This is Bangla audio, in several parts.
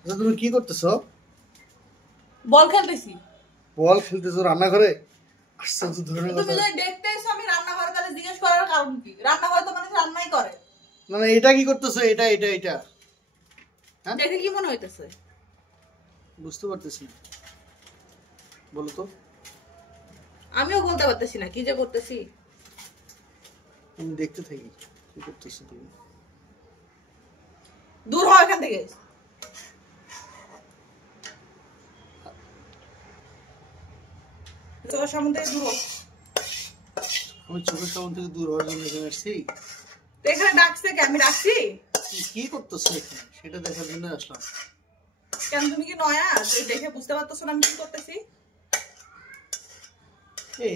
আচ্ছা তুমি কি করতেছো? বল খেলতেছি। বল খেলতেছো রান্নাঘরে? আশ্চর্য ধরনের কথা। তুমি যদি দেখতে এসো আমি রান্নাঘরে, তাহলে জিজ্ঞেস করার কারণ কি? রান্নাঘরে তো মানুষ রান্নাই করে। না না, এটা কি করতেছো? এটা এটা এটা হ্যাঁ, দেখে কি মনে হইতেছে? বুঝতে পারতেছি না, বলো তো। আমিও বলতে পারতেছি না কি যে করতেছি। আমি দেখতে থাকি কি করতেছো তুমি। দূর হও এখান থেকে। চোখের সামনে থেকে দূর হও। আমি চোখের সামনে থেকে দূর হওয়ার জন্য এখানে আসছি। তো এখানে ডাকছে কে? আমি ডাকছি? কি করতেছো এখানে সেটা দেখার জন্য আসলাম। কেন তুমি কি নয়া যে দেখে বুঝতে পারতেছো না আমি কি করতেছি?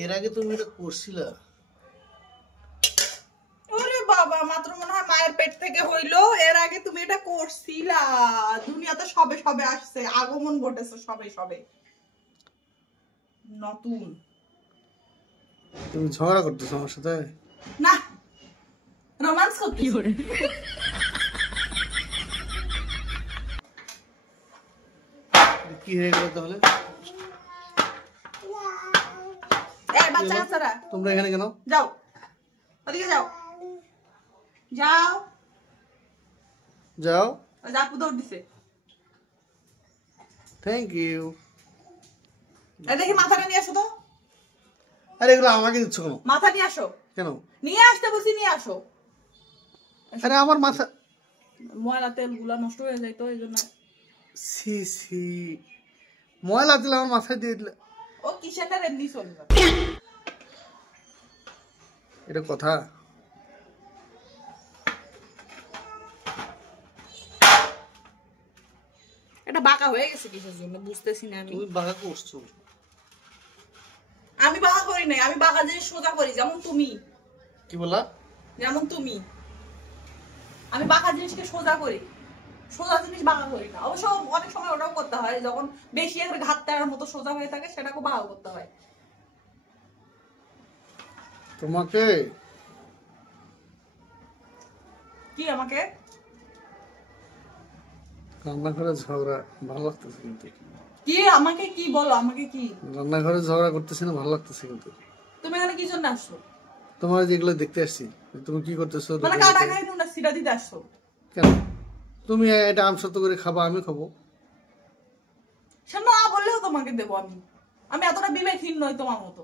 এর আগে তুমি এটা করছিলা? ওরে বাবা, মাত্র মনে হয় মায়ের পেট থেকে হইলো, এর আগে তুমি এটা করছিলা? দুনিয়াতে সবে সবে আসছে, আগমন ঘটেছে সবে সবে, নতুন। তুমি ঝগড়া করতেছো আমার সাথে? না, রোমান্স করতেছি। কি হয়ে গেল তাহলে? এই বাচ্চা কাচ্চারা তোমরা এখানে কেন? যাও, ওদিকে যাও, যাও যাও। ওই আপু দৌড় দিছে। Thank you. এই দেখি মাথাটা নিয়ে আসো তো। আরে এগুলো আমাকে দিচ্ছ কেন? মাথা নিয়ে আসো। কেন? নিয়ে আসতে বলছি, নিয়ে আসো। আরে আমার মাথা, ময়লা তেল গুলা নষ্ট হয়ে যায় তো এই জন্য। সি সি, ময়লা দিলে আমার মাথায় দিয়ে দিলে। ও কিসেরটা এমনি চলে যাবে। এটা কথা? এটা বাঁকা হয়ে গেছে কিসের জন্য বুঝতেছি না আমি। তুমি বাঁকা করছো। আমি বাঁকা করি নাই, আমি বাঁকা জিনিস সোজা করি, যেমন তুমি। কি বলা? যেমন তুমি। আমি বাঁকা জিনিসকে সোজা করি, সোজা জিনিস বাঁকা করি না। অবশ্য অনেক সময় ওটাও করতে হয়, যখন বেশি একবার ঘাত তারার মতো সোজা হয়ে থাকে সেটাকে বাঁকা করতে হয়। তোমাকে কি আমাকে? রান্নাঘরে ঝগড়া ভালো লাগতেছে কিন্তু। কি আমাকে কি বলো? আমাকে কি? রান্নাঘরে ঝগড়া করতেছি না, ভালো লাগতেছে কিন্তু। তুমি এখানে কি জন্য আসছো? তোমার যেগুলো দেখতে আসছি, তুমি কি করতেছো? মানে কাটা খাই না সিটা দিতে আসছো কেন? তুমি এটা আমসত্ব করে খাবা, আমি খাবো। সে না বললেও তোমাকে দেবো আমি। আমি এতটা বিবেকহীন নই তোমার মতো।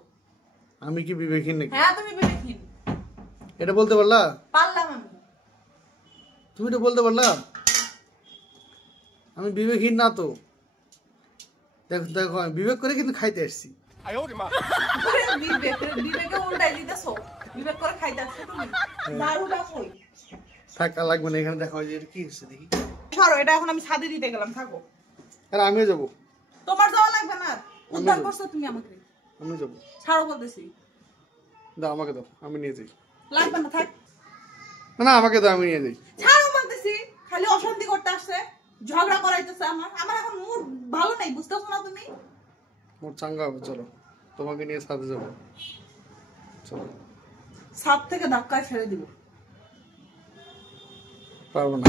আমি কি বিবেকহীন নাকি? হ্যাঁ তুমি বিবেকহীন। এটা বলতে পারলা? পারলাম আমি। তুমি এটা বলতে পারলা? আমি বিবেকহীন না তো। দেখো দেখো, আমি বিবেক করে কিন্তু খাইতে আসছি। বিবেকে উল্টাই দিতেছো। বিবেক করে খাইতে আসছো তুমি। দারুটা কই? থাকা লাগবে না, এখানে দেখো যে এটা কি হচ্ছে দেখি। সরো, এটা এখন আমি ছাদে দিতে গেলাম, থাকো। আরে আমিও যাবো। তোমার যাওয়া লাগবে না, উদ্ধার করছো তুমি আমাকে। আমি যাবো। ছাড়ো বলতেছি। দাও আমাকে, দাও আমি নিয়ে যাই। লাগবে না, থাক। না না, আমাকে দাও আমি নিয়ে যাই। ছাড়ো বলতেছি। খালি অশান্তি করতে আসছে, ঝগড়া করাইতেছে। আমার আমার এখন মুড ভালো নাই, বুঝতেছো না তুমি? মোর চাঙ্গা হবে, চলো তোমাকে নিয়ে ছাদে যাবো। চলো। ছাদ থেকে ধাক্কায় ফেলে দিব। পারবো না।